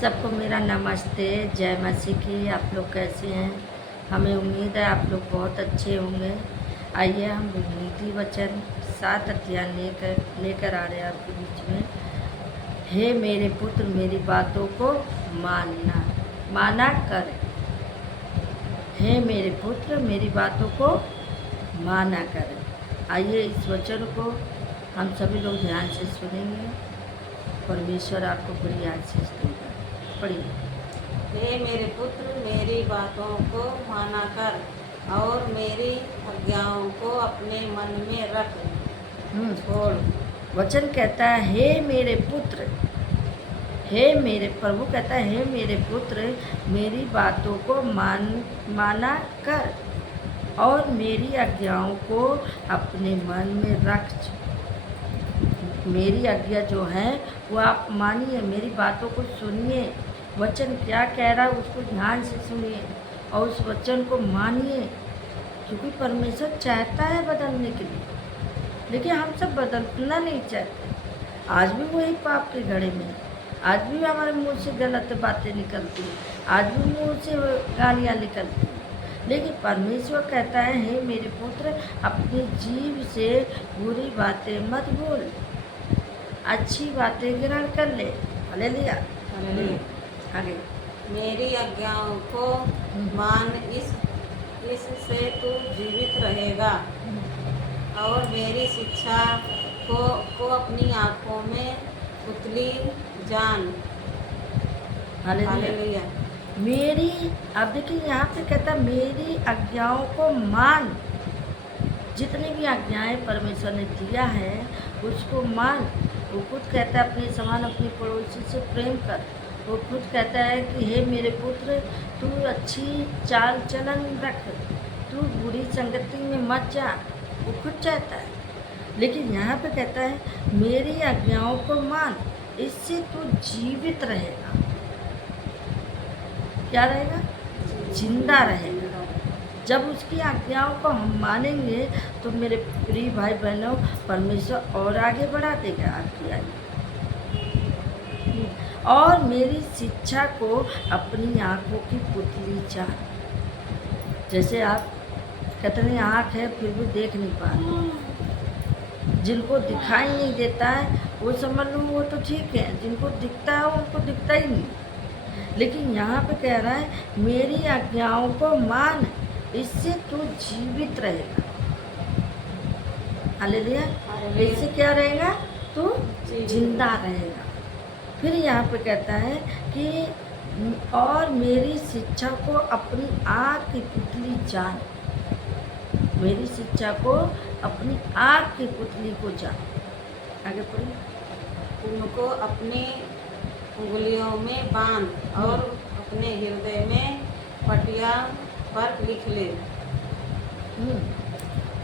सबको मेरा नमस्ते, जय मसीह की। आप लोग कैसे हैं? हमें उम्मीद है आप लोग बहुत अच्छे होंगे। आइए हम नीति वचन 7 अध्याय लेकर आ रहे हैं आपके बीच में। हे मेरे पुत्र, मेरी बातों को माना कर। हे मेरे पुत्र, मेरी बातों को माना कर। आइए इस वचन को हम सभी लोग ध्यान से सुनेंगे। परमेश्वर आपको बड़ी आशीष देगा। पढ़िए। हे मेरे पुत्र, मेरी बातों को माना कर और मेरी आज्ञाओं को अपने मन में रख छोड़। वचन कहता है हे मेरे पुत्र, हे मेरे प्रभु कहता है हे मेरे पुत्र, मेरी बातों को माना कर और मेरी आज्ञाओं को अपने मन में रख। मेरी आज्ञा जो है वो आप मानिए, मेरी बातों को सुनिए। वचन क्या कह रहा है उसको ध्यान से सुनिए और उस वचन को मानिए, क्योंकि परमेश्वर चाहता है बदलने के लिए, लेकिन हम सब बदलना नहीं चाहते। आज भी वही पाप के घड़े में, आज भी हमारे मुंह से गलत बातें निकलती हैं, आज भी मुंह से गालियाँ निकलती हैं। लेकिन परमेश्वर कहता है हे मेरे पुत्र, अपनी जीभ से बुरी बातें मत बोल, अच्छी बातें ग्रहण कर ले। हालेलुया। आगे। मेरी आज्ञाओं को मान, इससे तू जीवित रहेगा और मेरी शिक्षा को अपनी आँखों में पुतली जान। हालेलुया। मेरी, अब देखिए यहाँ पे कहता है मेरी आज्ञाओं को मान। जितनी भी आज्ञाएं परमेश्वर ने दिया है उसको मान। वो खुद कहता है अपने समान अपने पड़ोसी से प्रेम कर। वो खुद कहता है कि हे मेरे पुत्र, तू अच्छी चाल चलन रख, तू बुरी संगति में मत जा। वो खुद चाहता है, लेकिन यहाँ पे कहता है मेरी आज्ञाओं को मान, इससे तू जीवित रहेगा। क्या रहेगा? जिंदा रहेगा। जब उसकी आज्ञाओं को हम मानेंगे तो मेरे प्रिय भाई बहनों, परमेश्वर और आगे बढ़ा देगा आपकी आज्ञा। और मेरी शिक्षा को अपनी आँखों की पुतली जान। जैसे आप कितनी आँख है फिर भी देख नहीं पा रहे, जिनको दिखाई नहीं देता है वो समझ लो वो तो ठीक है, जिनको दिखता है उनको दिखता ही नहीं। लेकिन यहाँ पे कह रहा है मेरी आज्ञाओं को मान, इससे तू जीवित रहेगा। हालेलुया। इससे क्या रहेगा? तू जिंदा रहेगा। फिर यहाँ पे कहता है कि और मेरी शिक्षा को अपनी आँख की पुतली जान। मेरी शिक्षा को अपनी आँख की पुतली को जान। आगे पढ़िए। उनको अपनी उंगलियों में बांध और अपने हृदय में पटिया पर लिख ले।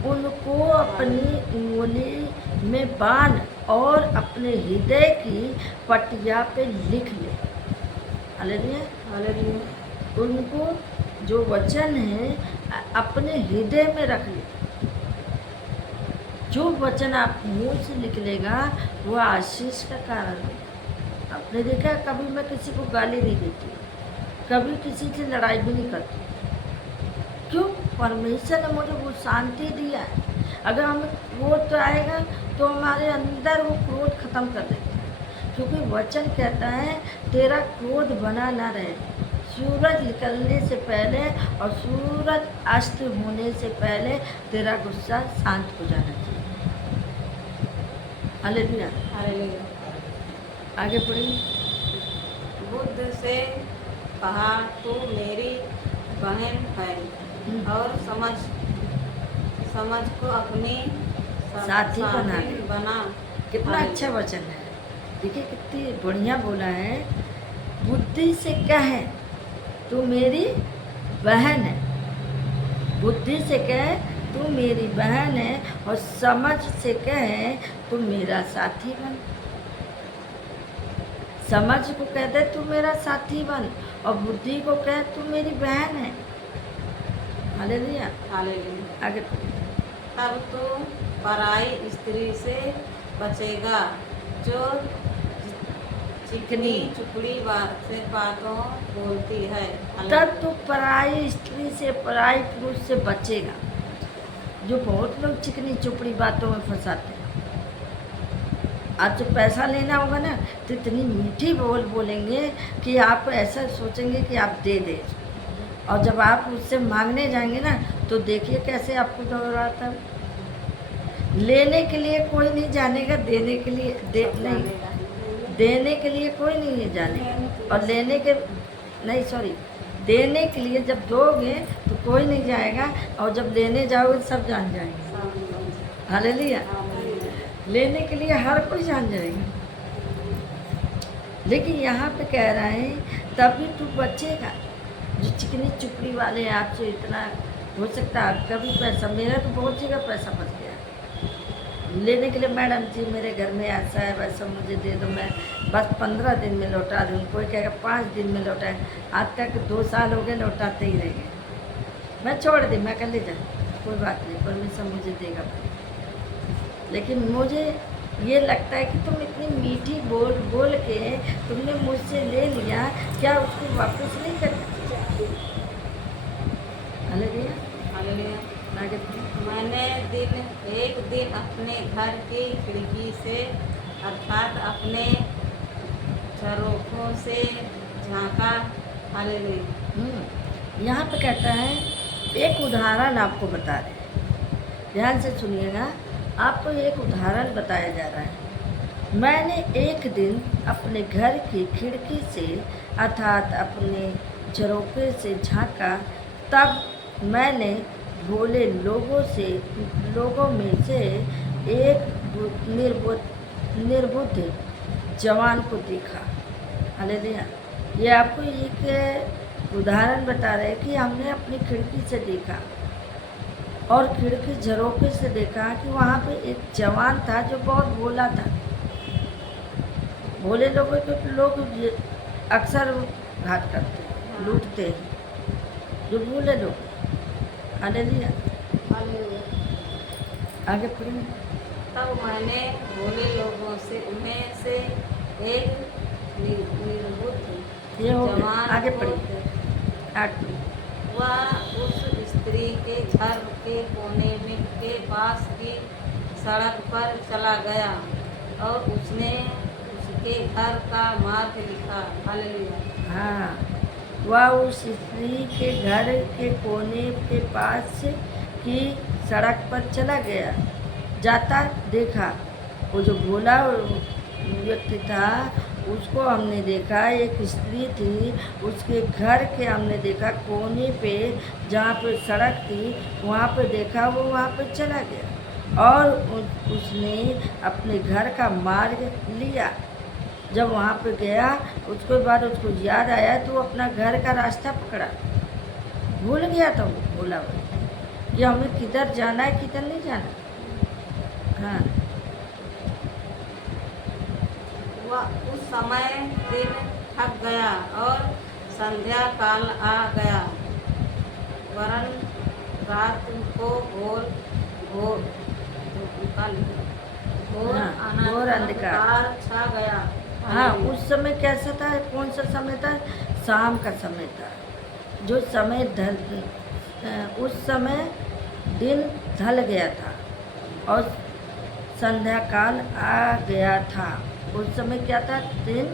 उनको अपनी उंगली में बांध और अपने हृदय की पटिया पे लिख ले। हालेलुया। हालेलुया। उनको जो वचन है अपने हृदय में रख ले। जो वचन आप मुंह से लिख लेगा वो आशीष का कारण है। आपने देखा कभी मैं किसी को गाली नहीं देती, कभी किसी से लड़ाई भी नहीं करती। क्यों? परमेश्वर ने मुझे वो शांति दिया है। अगर हमें क्रोध आएगा तो हमारे अंदर वो क्रोध खत्म कर देता है, क्योंकि वचन कहता है तेरा क्रोध बना ना रहे। सूरज निकलने से पहले और सूरज अस्त होने से पहले तेरा गुस्सा शांत हो जाना चाहिए। हालेलुया। हालेलुया। आगे पढ़िए। बुद्ध से कहा तू मेरी बहन है और समझ को अपनी साथी बना। कितना अच्छा वचन है। देखिए कितनी बढ़िया बोला है। बुद्धि से कहे तू मेरी बहन है, बुद्धि से कहे तू मेरी बहन है, और समझ से कहे तू मेरा साथी बन। समझ को कह दे तू मेरा साथी बन, और बुद्धि को कहे तू मेरी बहन है। हालेलुया। हालेलुया। आगे तब तू पराई स्त्री से बचेगा जो चिकनी चुपड़ी से बातों बोलती है। तब तो पराई स्त्री से, पराई पुरुष से बचेगा। जो बहुत लोग चिकनी चुपड़ी बातों में फंसाते हैं। आज जब पैसा लेना होगा ना तो इतनी मीठी बोलेंगे कि आप ऐसा सोचेंगे कि आप दे दें, और जब आप उससे मांगने जाएंगे ना तो देखिए कैसे आपको दौड़ाता है। लेने के लिए कोई नहीं जानेगा, देने के लिए देने के लिए कोई नहीं है जानेगा, और लेने के देने के लिए जब दोगे तो कोई नहीं जाएगा, और जब लेने जाओगे सब जान जाएंगे। हालेलुया। लेने के लिए हर कोई जान जाएगा, लेकिन यहाँ पे कह रहा है तभी तू बचेगा। जो चिकनी चुपड़ी वाले हैं आपसे इतना हो सकता है आपका भी पैसा, मेरा तो बहुत जगह पैसा बच गया लेने के लिए। मैडम जी मेरे घर में ऐसा है वैसा मुझे दे दो, मैं बस 15 दिन में लौटा दूँ। कोई कहेगा 5 दिन में लौटाए, आज तक 2 साल हो गए लौटाते ही रह गए। मैं छोड़ दी, मैं कह ले जा, कोई बात नहीं, परमेश्वर मुझे देगा। लेकिन मुझे ये लगता है कि तुम इतनी मीठी बोल के तुमने मुझसे ले लिया, क्या उसको वापस नहीं करना? हालेलुया। मैंने एक दिन अपने घर की खिड़की से अर्थात अपने झरोखों से झांका। हालेलुया। यहाँ पे कहता है, एक उदाहरण आपको बता रहे हैं, ध्यान से सुनिएगा। आपको एक उदाहरण बताया जा रहा है। मैंने एक दिन अपने घर की खिड़की से अर्थात अपने झरोखे से झांका, तब मैंने भोले लोगों में से एक निर्बुद्ध जवान को देखा। हालेलुया। ये आपको एक उदाहरण बता रहे हैं कि हमने अपनी खिड़की से देखा, और खिड़की झरोखे से देखा कि वहाँ पे एक जवान था जो बहुत भोला था। भोले लोगों के लोग अक्सर घात करते हैं, लूटते हैं, जो भोले लोग। हालेलुया। आगे पढ़िए। तब मैंने भोले लोगों से उनमें से एक निर्बुद्ध ये हो गया, जवान आगे को पढ़िए। 8 वह उस स्त्री के घर के कोने में के पास की सड़क पर चला गया और उसने उसके घर का मार्ग लिखा। हालेलुया। हाँ, वह उस स्त्री के घर के कोने के पास की सड़क पर चला गया, जाता देखा। वो जो भोला व्यक्ति था उसको हमने देखा, एक स्त्री थी, उसके घर के हमने देखा कोने पे जहाँ पे सड़क थी वहाँ पे देखा, वो वहाँ पे चला गया और उसने अपने घर का मार्ग लिया। जब वहाँ पे गया उसके बाद उसको याद आया तो अपना घर का रास्ता पकड़ा। भूल गया था वो भोला कि हमें किधर जाना है किधर नहीं जाना। हाँ, वह उस समय दिन थक गया और संध्या काल आ गया, वरन रात को घोर अंधकार छा गया। हाँ, उस समय कैसा था? कौन सा समय था? शाम का समय था। जो समय उस समय दिन ढल गया था और संध्या काल आ गया था। उस समय क्या था? दिन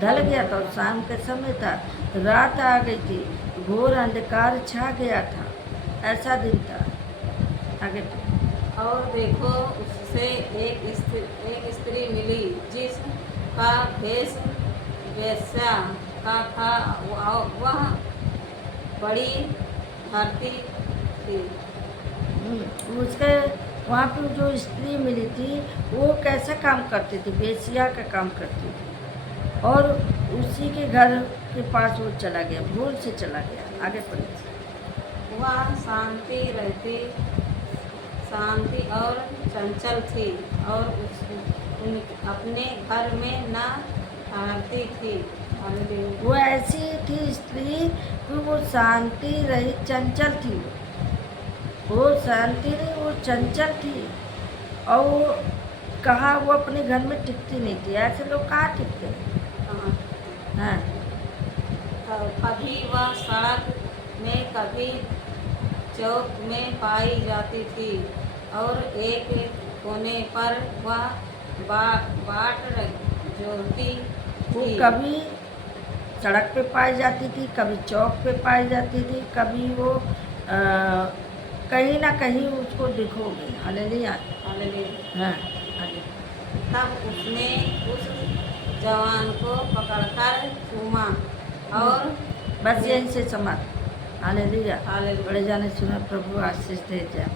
ढल गया था और शाम का समय था, रात आ गई थी, घोर अंधकार छा गया था, ऐसा दिन था। आगे और देखो उससे एक स्त्री मिली जिसका भेष वेश्या का था, वह बड़ी भारती थी। उसके वहाँ पे जो स्त्री मिली थी वो कैसा काम करती थी? वेश्या का काम करती थी और उसी के घर के पास वो चला गया, भूल से चला गया। आगे पढ़िए। वह शांति और चंचल थी और अपने घर में न ठहरती थी। वो ऐसी थी स्त्री कि वो शांति रही, चंचल थी। वो शांति नहीं, वो चंचल थी और वो कहाँ, वो अपने घर में टिकती नहीं थी। ऐसे लोग कहाँ टिकते हैं? हाँ कभी वह सड़क में कभी चौक में पाई जाती थी और एक कोने पर वह बाट जोड़ती वो थी। कभी सड़क पे पाई जाती थी, कभी चौक पे पाई जाती थी, कभी वो कहीं ना कहीं उसको दिखोगे। हालेलुया। हालेलुया। हाँ हालेलुया। तब उसने उस जवान को पकड़कर चूमा और बस यहीं से समाप्त। हालेलुया। हालेलुया। बड़े जाने सुना प्रभु आशीष दे जाए।